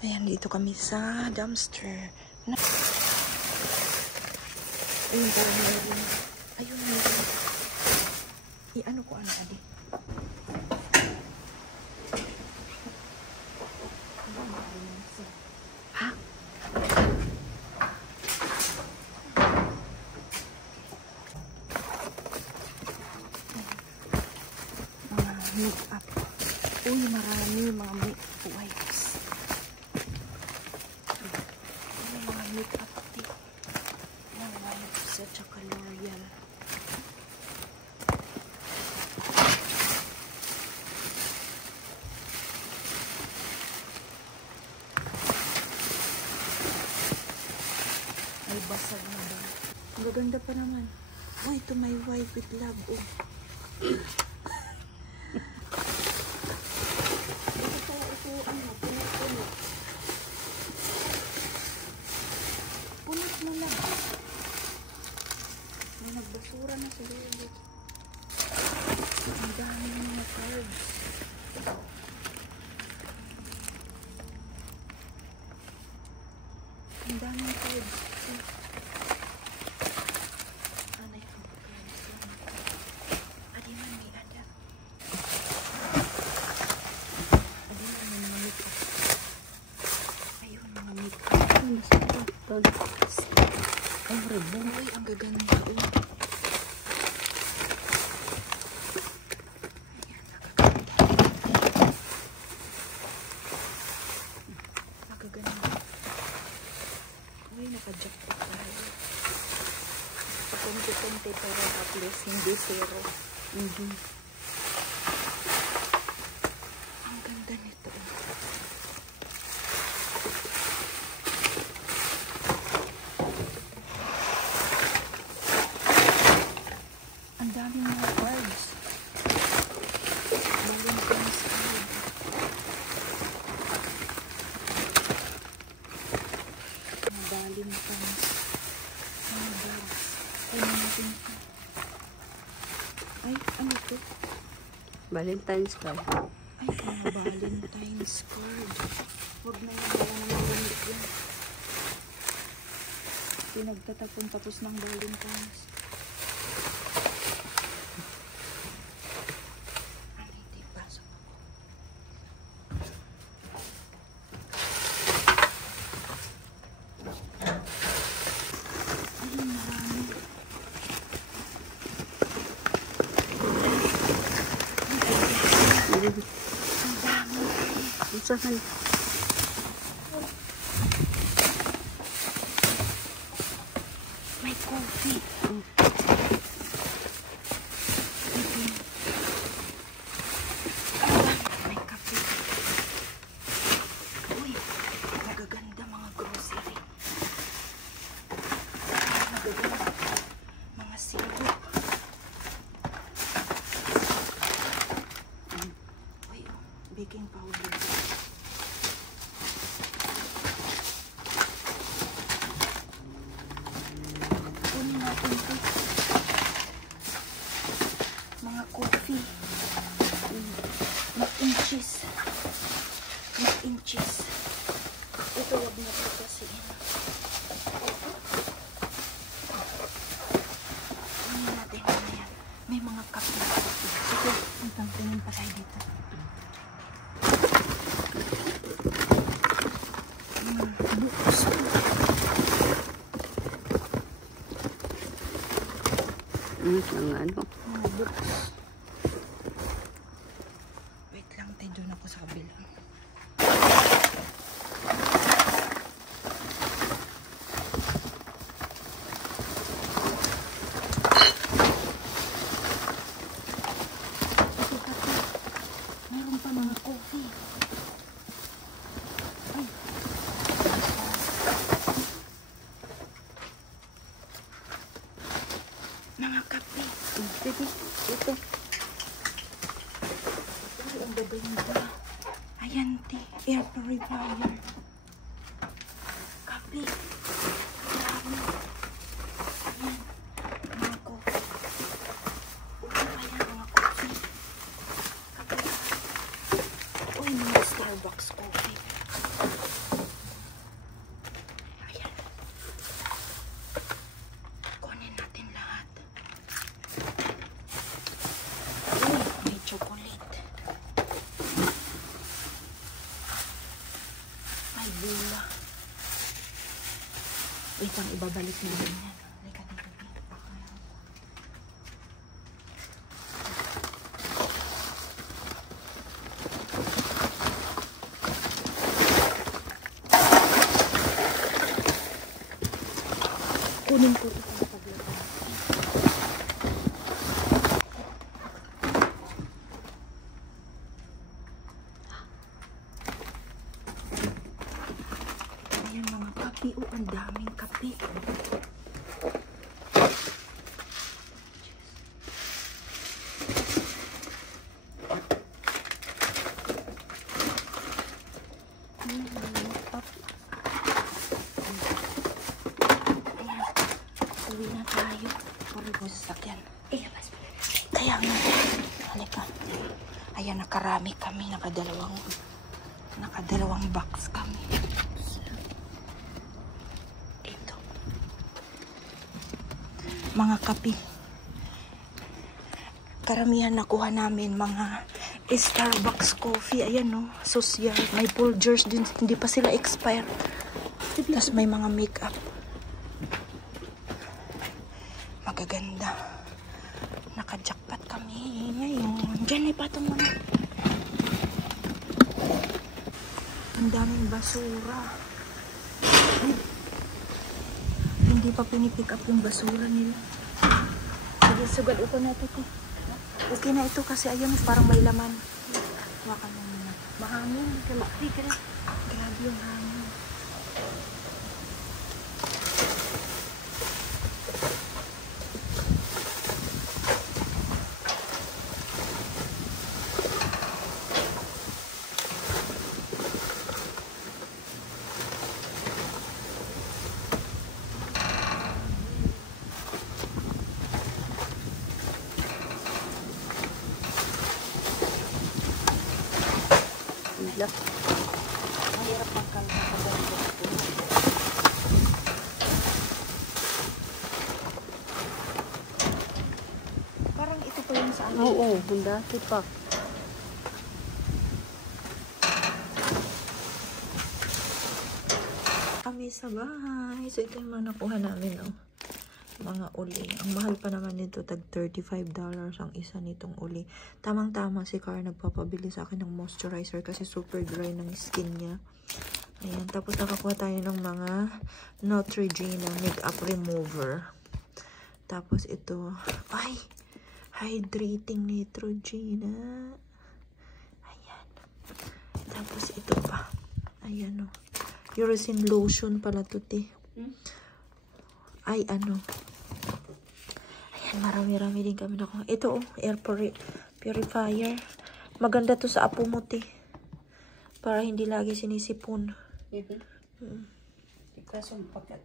Ayan, dito kami sa dumpster. Ayun, parang meron. Ayun, meron. I-ano ko, ano, adi? Ha? Mga make-up. Uy, marami mga wipes. Mga make-up tip. Mga wipes at saka L'Oreal. Ay, basag na ba? Ang gaganda pa naman. Uy, ito may wife with love. Oh. Ito, ano, punot. Punot na lang. May nagbasura na sa lolo. Ang dami mga cards. Ang dami ng cards. Ano yung cards lang? Adi man, may ada. Adi man, may mga make-up. Ayun, mga make-up. Ano sa ito? Ay, ribbon. Uy, ang gaganda. Oh. Naka-jackpot tayo. Pakunti-kunti pero at least hindi zero. Ang ganda nito. Ang daming mga cards. Valentine's card. Valentine's. Mga bags. Ay, natin ito. Ay, ano ito? Valentine's card. Ay, mga Valentine's card. Huwag na yan. Wala na malamit yan. Pinagtatapon tapos ng Valentine's. Ano hindi? Pasok ako. Ay, marami. Ang dami. Isahan. May coffee. May kape. Uy, nagaganda mga grocery. Nagaganda. Mga syrup. Uy, baking powder. Kunin natin ito. Mga coffee. Mag-inches. Mag-inches. Ito wag na ito kasi. Kunin natin mamaya. May mga kape. Ito, tingin pa tayo dito. Books. Ang ano? Mga books. Wait lang, tayo doon ako sa kabila. Meron pa mga coffee. Ay. Mga kape. Sige, ito. Ay, ang gaganda. Ayan, air purifier. Kape. Marami. Ayan. Mga coffee. Ayan, mga coffee. Kape. Uy, mga Starbucks coffee. Ay, bula. Wait lang, ibabalik namin yan. Halika dito. Kunin ko ito sa paglabas. Ayan mga kape. Oh, ang daming kape. Uwi na tayo. Puro mo sasakyan. Kaya nga. Halika. Ayan, nakarami kami. Nakadalawang box kami. Ito. Mga kape. Karamihan nakuha namin mga Starbucks coffee. Ayan, no. Social. May Folgers din. Hindi pa sila expire. Tapos may mga makeup. Magaganda. Nakajakpat kami ngayon. Diyan, may patong mo na. Ang daming basura. Hindi pa pinipick up yung basura nila. Sige, sugal ito na ito. Okay na ito kasi ayun, parang may laman. Hawakan mo muna. Mahangin. Grabe yung hangin. Mahirap magkalakad. Parang ito po yung sa akin. Oo, dati pa. Kami sa bahay. So ito yung mga nakuha namin, oh. Mga uli. Ang mahal pa naman nito, tag $35 ang isa nitong uli. Tamang-tama si Car nagpapabili sa akin ng moisturizer kasi super dry ng skin niya. Ayan. Tapos nakakuha tayo ng mga Neutrogena makeup remover. Tapos ito, ay, hydrating Neutrogena. Ayan. Tapos ito pa. Ayan, oh. Eucerin lotion pala to, te. Ay, ano. Ayan, marami-rami din kami nakuha. Ito, oh, air purifier. Maganda to sa apo mo, te. Para hindi lagi sinisipon. Kasong pagkat